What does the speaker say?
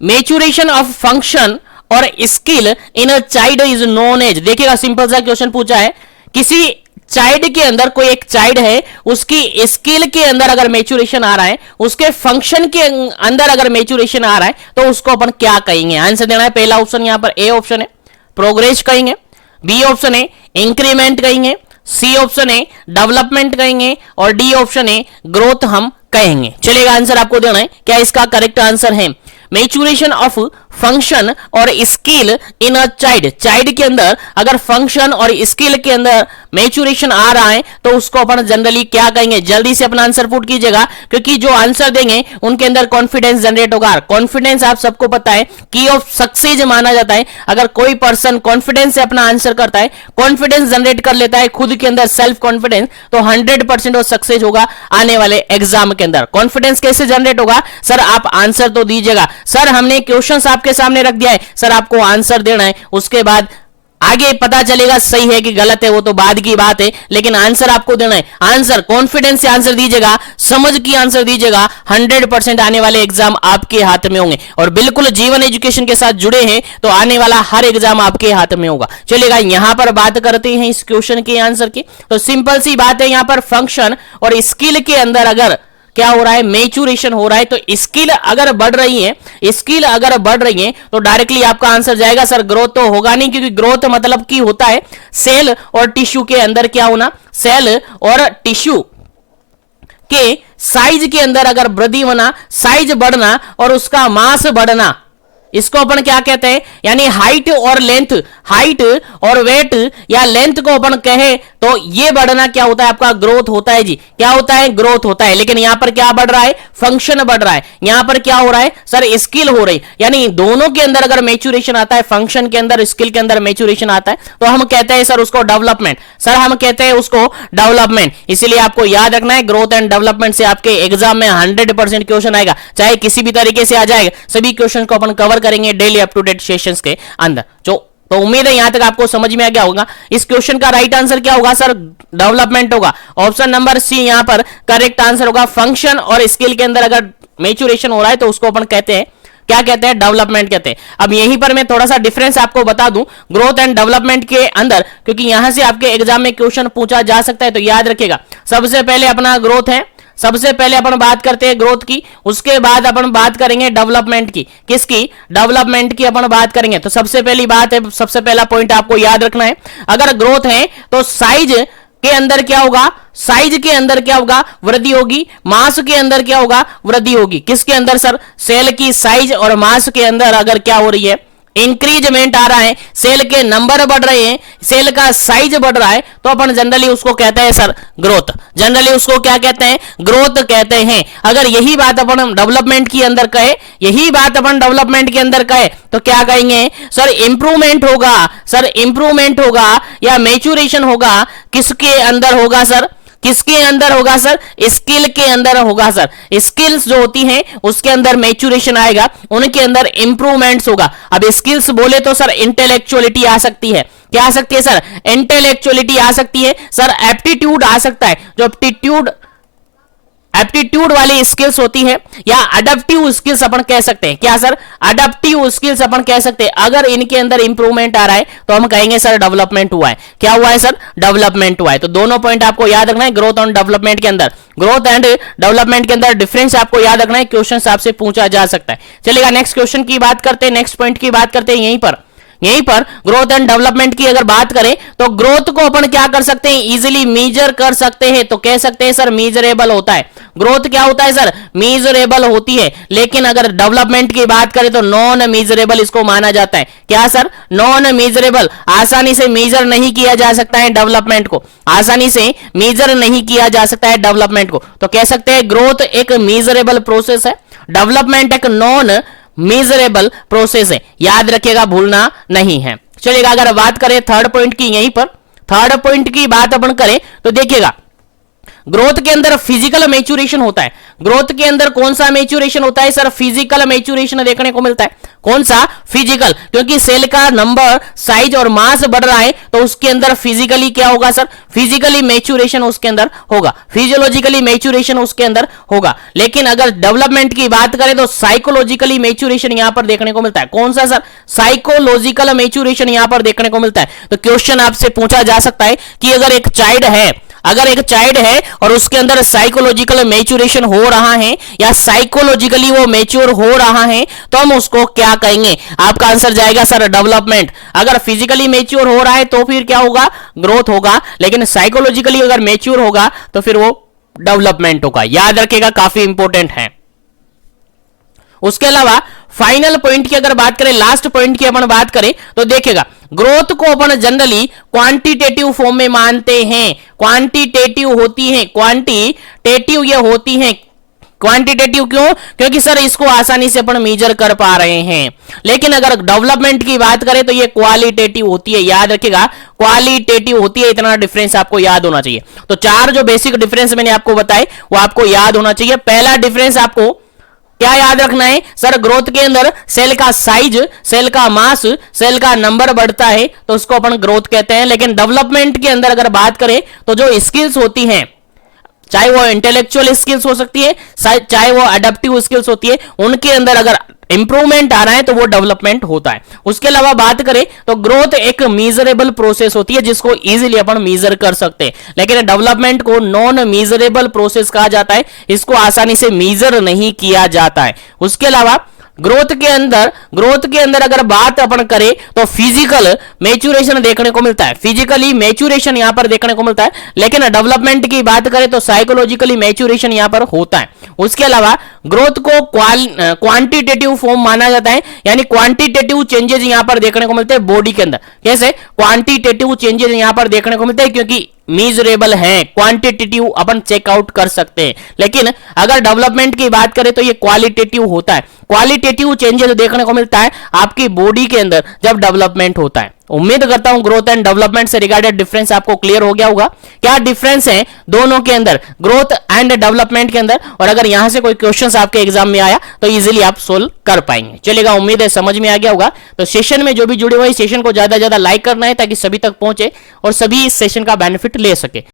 Maturation of function और skill in a child is known as. देखिएगा simple सा question पूछा है, किसी चाइल्ड के अंदर, कोई एक चाइल्ड है, उसकी स्किल के अंदर अगर मैच्योरेशन आ रहा है, उसके फंक्शन के अंदर अगर मैच्योरेशन आ रहा है, तो उसको अपन क्या कहेंगे? आंसर देना है। पहला ऑप्शन यहां पर ए ऑप्शन है प्रोग्रेस कहेंगे, बी ऑप्शन है इंक्रीमेंट कहेंगे, सी ऑप्शन है डेवलपमेंट कहेंगे और डी ऑप्शन है ग्रोथ हम कहेंगे। चलेगा, आंसर आपको देना है। क्या इसका करेक्ट आंसर है मैच्योरेशन ऑफ फंक्शन और skill in a child. Child के अंदर अगर फंक्शन और स्किल के अंदर मैच्योरेशन आ रहा है तो उसको अपन जनरली क्या कहेंगे? जल्दी से अपना आंसर पुट कीजिएगा, क्योंकि जो आंसर देंगे उनके अंदर कॉन्फिडेंस जनरेट होगा। कॉन्फिडेंस आप सबको पता है की ऑफ सक्सेस माना जाता है। अगर कोई पर्सन कॉन्फिडेंस से अपना आंसर करता है, कॉन्फिडेंस जनरेट कर लेता है खुद के अंदर, सेल्फ कॉन्फिडेंस, तो 100% वो सक्सेस होगा आने वाले एग्जाम के अंदर। कॉन्फिडेंस कैसे जनरेट होगा? सर आप आंसर तो दीजिएगा। सर हमने क्वेश्चंस आपके सामने रख दिया है, सर आपको आंसर देना है, उसके बाद आगे पता चलेगा सही है कि गलत है, वो तो बाद की बात है, लेकिन आंसर आपको देना है। आंसर कॉन्फिडेंस से आंसर दीजिएगा, समझ की आंसर दीजिएगा, 100% आने वाले एग्जाम आपके हाथ में होंगे। और बिल्कुल जीवन एजुकेशन के साथ जुड़े हैं तो आने वाला हर एग्जाम आपके हाथ में होगा। चलेगा, यहां पर बात करते हैं इस क्वेश्चन के आंसर की। तो सिंपल सी बात है, यहां पर फंक्शन और स्किल के अंदर अगर क्या हो रहा है? मैच्योरेशन हो रहा है। तो स्किल अगर बढ़ रही है, स्किल अगर बढ़ रही है तो डायरेक्टली आपका आंसर जाएगा सर ग्रोथ तो होगा नहीं, क्योंकि ग्रोथ मतलब की होता है सेल और टिश्यू के अंदर क्या होना? सेल और टिश्यू के साइज के अंदर अगर वृद्धि होना, साइज बढ़ना और उसका मास बढ़ना, इसको अपन क्या कहते हैं? यानी हाइट और लेंथ, हाइट और वेट या लेंथ को अपन कहे तो ये बढ़ना क्या होता है? आपका ग्रोथ होता है जी। क्या होता है? ग्रोथ होता है। लेकिन यहां पर क्या बढ़ रहा है? फंक्शन बढ़ रहा है। यहां पर क्या हो रहा है? सर स्किल हो रही। यानी दोनों के अंदर अगर मैच्योरेशन आता है, फंक्शन के अंदर, स्किल के अंदर मैच्योरेशन आता है, तो हम कहते हैं सर उसको डेवलपमेंट। सर हम कहते हैं उसको डेवलपमेंट। इसीलिए आपको याद रखना है, ग्रोथ एंड डेवलपमेंट से आपके एग्जाम में 100% क्वेश्चन आएगा, चाहे किसी भी तरीके से आ जाएगा। सभी क्वेश्चन को अपन कवर करेंगे daily up to date sessions के अंदर। तो उम्मीद है यहां तक आपको समझ में आ गया होगा। इस क्वेश्चन का राइट आंसर क्या होगा? सर डेवलपमेंट होगा। ऑप्शन नंबर सी यहां पर करेक्ट आंसर होगा। फंक्शन और स्किल के अंदर अगर मैच्योरेशन हो रहा है तो उसको अपन कहते हैं, क्या कहते हैं? डेवलपमेंट कहते हैं। अब यहीं पर मैं थोड़ा सा डिफरेंस आपको बता दूं ग्रोथ एंड डेवलपमेंट के अंदर, क्योंकि यहां से आपके एग्जाम में क्वेश्चन पूछा जा सकता है। तो याद रखिएगा, सबसे पहले अपना ग्रोथ है, सबसे पहले अपन बात करते हैं ग्रोथ की, उसके बाद अपन बात करेंगे डेवलपमेंट की। किसकी? डेवलपमेंट की अपन बात करेंगे। तो सबसे पहली बात है, सबसे पहला पॉइंट आपको याद रखना है, अगर ग्रोथ है तो साइज के अंदर क्या होगा? साइज के अंदर क्या होगा? वृद्धि होगी। मास के अंदर क्या होगा? वृद्धि होगी। किसके अंदर सर? सेल की साइज और मास के अंदर अगर क्या हो रही है? इंक्रीजमेंट आ रहा है, सेल के नंबर बढ़ रहे हैं, सेल का साइज बढ़ रहा है, तो अपन जनरली उसको कहते हैं सर ग्रोथ। जनरली उसको क्या कहते हैं? ग्रोथ कहते हैं। अगर यही बात अपन डेवलपमेंट के अंदर कहे, यही बात अपन डेवलपमेंट के अंदर कहे तो क्या कहेंगे? सर इंप्रूवमेंट होगा। सर इंप्रूवमेंट होगा या मैच्योरेशन होगा, किसके अंदर होगा सर? किसके अंदर होगा सर? स्किल के अंदर होगा सर। स्किल्स जो होती हैं उसके अंदर मैच्योरेशन आएगा, उनके अंदर इंप्रूवमेंट्स होगा। अब स्किल्स बोले तो सर इंटेलेक्चुअलिटी आ सकती है। क्या आ सकती है सर? इंटेलेक्चुअलिटी आ सकती है सर। एप्टीट्यूड आ सकता है, जो एप्टीट्यूड वाली स्किल्स होती है, या अडेप्टिव स्किल्स अपन कह सकते हैं। क्या सर? अडेप्टिव स्किल्स अपन कह सकते हैं। अगर इनके अंदर इंप्रूवमेंट आ रहा है तो हम कहेंगे सर डेवलपमेंट हुआ है। क्या हुआ है सर? डेवलपमेंट हुआ है। तो दोनों पॉइंट आपको याद रखना है ग्रोथ और डेवलपमेंट के अंदर। ग्रोथ एंड डेवलपमेंट के अंदर डिफरेंस आपको याद रखना है, क्वेश्चन आपसे पूछा जा सकता है। चलेगा, नेक्स्ट क्वेश्चन की बात करते हैं, नेक्स्ट पॉइंट की बात करते हैं। यहीं पर ग्रोथ एंड डेवलपमेंट की अगर बात करें तो ग्रोथ को अपन क्या कर सकते हैं? इजीली मीजर कर सकते हैं। तो कह सकते हैं सर मीजरेबल होता है। ग्रोथ क्या होता है सर? मीजरेबल होती है। लेकिन अगर डेवलपमेंट की बात करें तो नॉन मीजरेबल इसको माना जाता है। क्या सर? Non measurable. आसानी से मीजर नहीं किया जा सकता है डेवलपमेंट को, आसानी से मीजर नहीं किया जा सकता है डेवलपमेंट को। तो कह सकते हैं ग्रोथ एक मीजरेबल प्रोसेस है, डेवलपमेंट एक नॉन मीजरेबल प्रोसेस है। याद रखिएगा, भूलना नहीं है। चलिएगा, अगर बात करें थर्ड पॉइंट की, यहीं पर थर्ड पॉइंट की बात अपन करें तो देखिएगा ग्रोथ के अंदर फिजिकल मैच्योरेशन होता है। ग्रोथ के अंदर कौन सा मैच्योरेशन होता है सर? फिजिकल मैच्योरेशन देखने को मिलता है। कौन सा? फिजिकल, क्योंकि सेल का नंबर, साइज और मास बढ़ रहा है तो उसके अंदर फिजिकली क्या होगा सर? फिजिकली मैच्योरेशन उसके अंदर होगा, फिजियोलॉजिकली मैच्योरेशन उसके अंदर होगा। लेकिन अगर डेवलपमेंट की बात करें तो साइकोलॉजिकली मैच्योरेशन यहां पर देखने को मिलता है। कौन सा सर? साइकोलॉजिकल मैच्योरेशन यहां पर देखने को मिलता है। तो क्वेश्चन आपसे पूछा जा सकता है कि अगर एक चाइल्ड है और उसके अंदर साइकोलॉजिकल मैच्योरेशन हो रहा है या साइकोलॉजिकली वो मैच्योर हो रहा है तो हम उसको क्या कहेंगे? आपका आंसर जाएगा सर डेवलपमेंट। अगर फिजिकली मैच्योर हो रहा है तो फिर क्या होगा? ग्रोथ होगा। लेकिन साइकोलॉजिकली अगर मैच्योर होगा तो फिर वो डेवलपमेंट होगा। याद रखिएगा, काफी इंपॉर्टेंट है। उसके अलावा फाइनल पॉइंट की अगर बात करें, लास्ट पॉइंट की अपन बात करें तो देखिएगा, ग्रोथ को अपन जनरली क्वांटिटेटिव फॉर्म में मानते हैं। क्वांटिटेटिव होती है, क्वांटिटेटिव ये होती है। क्वांटिटेटिव क्यों? क्योंकि सर इसको आसानी से अपन मेजर कर पा रहे हैं। लेकिन अगर डेवलपमेंट की बात करें तो ये क्वालिटेटिव होती है। याद रखिएगा, क्वालिटेटिव होती है। इतना डिफरेंस आपको याद होना चाहिए। तो चार जो बेसिक डिफरेंस मैंने आपको बताए वो आपको याद होना चाहिए। पहला डिफरेंस आपको क्या याद रखना है सर? ग्रोथ के अंदर सेल का साइज, सेल का मास, सेल का नंबर बढ़ता है तो उसको अपन ग्रोथ कहते हैं। लेकिन डेवलपमेंट के अंदर अगर बात करें तो जो स्किल्स होती हैं, चाहे वो इंटेलेक्चुअल स्किल्स हो सकती है, चाहे वो अडेप्टिव स्किल्स होती है, उनके अंदर अगर इंप्रूवमेंट आ रहा है तो वो डेवलपमेंट होता है। उसके अलावा बात करें तो ग्रोथ एक मीजरेबल प्रोसेस होती है जिसको इजीली अपन मीजर कर सकते हैं। लेकिन डेवलपमेंट को नॉन मीजरेबल प्रोसेस कहा जाता है, इसको आसानी से मीजर नहीं किया जाता है। उसके अलावा ग्रोथ के अंदर अगर बात अपन करें तो फिजिकल मैच्योरेशन देखने को मिलता है। फिजिकली मैच्योरेशन यहां पर देखने को मिलता है। लेकिन डेवलपमेंट की बात करें तो साइकोलॉजिकली मैच्योरेशन यहां पर होता है। उसके अलावा ग्रोथ को क्वांटिटेटिव फॉर्म माना जाता है, यानी क्वांटिटेटिव चेंजेस यहां पर देखने को मिलते हैं बॉडी के अंदर। कैसे क्वांटिटेटिव चेंजेस यहां पर देखने को मिलते हैं? क्योंकि मीजरेबल है, क्वांटिटेटिव अपन चेकआउट कर सकते हैं। लेकिन अगर डेवलपमेंट की बात करें तो ये क्वालिटेटिव होता है। क्वालिटेटिव चेंजेस देखने को मिलता है आपकी बॉडी के अंदर जब डेवलपमेंट होता है। उम्मीद करता हूं ग्रोथ एंड डेवलपमेंट से रिगार्डेड डिफरेंस आपको क्लियर हो गया होगा। क्या डिफरेंस है दोनों के अंदर, ग्रोथ एंड डेवलपमेंट के अंदर, और अगर यहां से कोई क्वेश्चंस आपके एग्जाम में आया तो इजीली आप सोल्व कर पाएंगे। चलेगा, उम्मीद है समझ में आ गया होगा। तो सेशन में जो भी जुड़े हुए सेशन को ज्यादा से ज्यादा लाइक करना है ताकि सभी तक पहुंचे और सभी इस सेशन का बेनिफिट ले सके।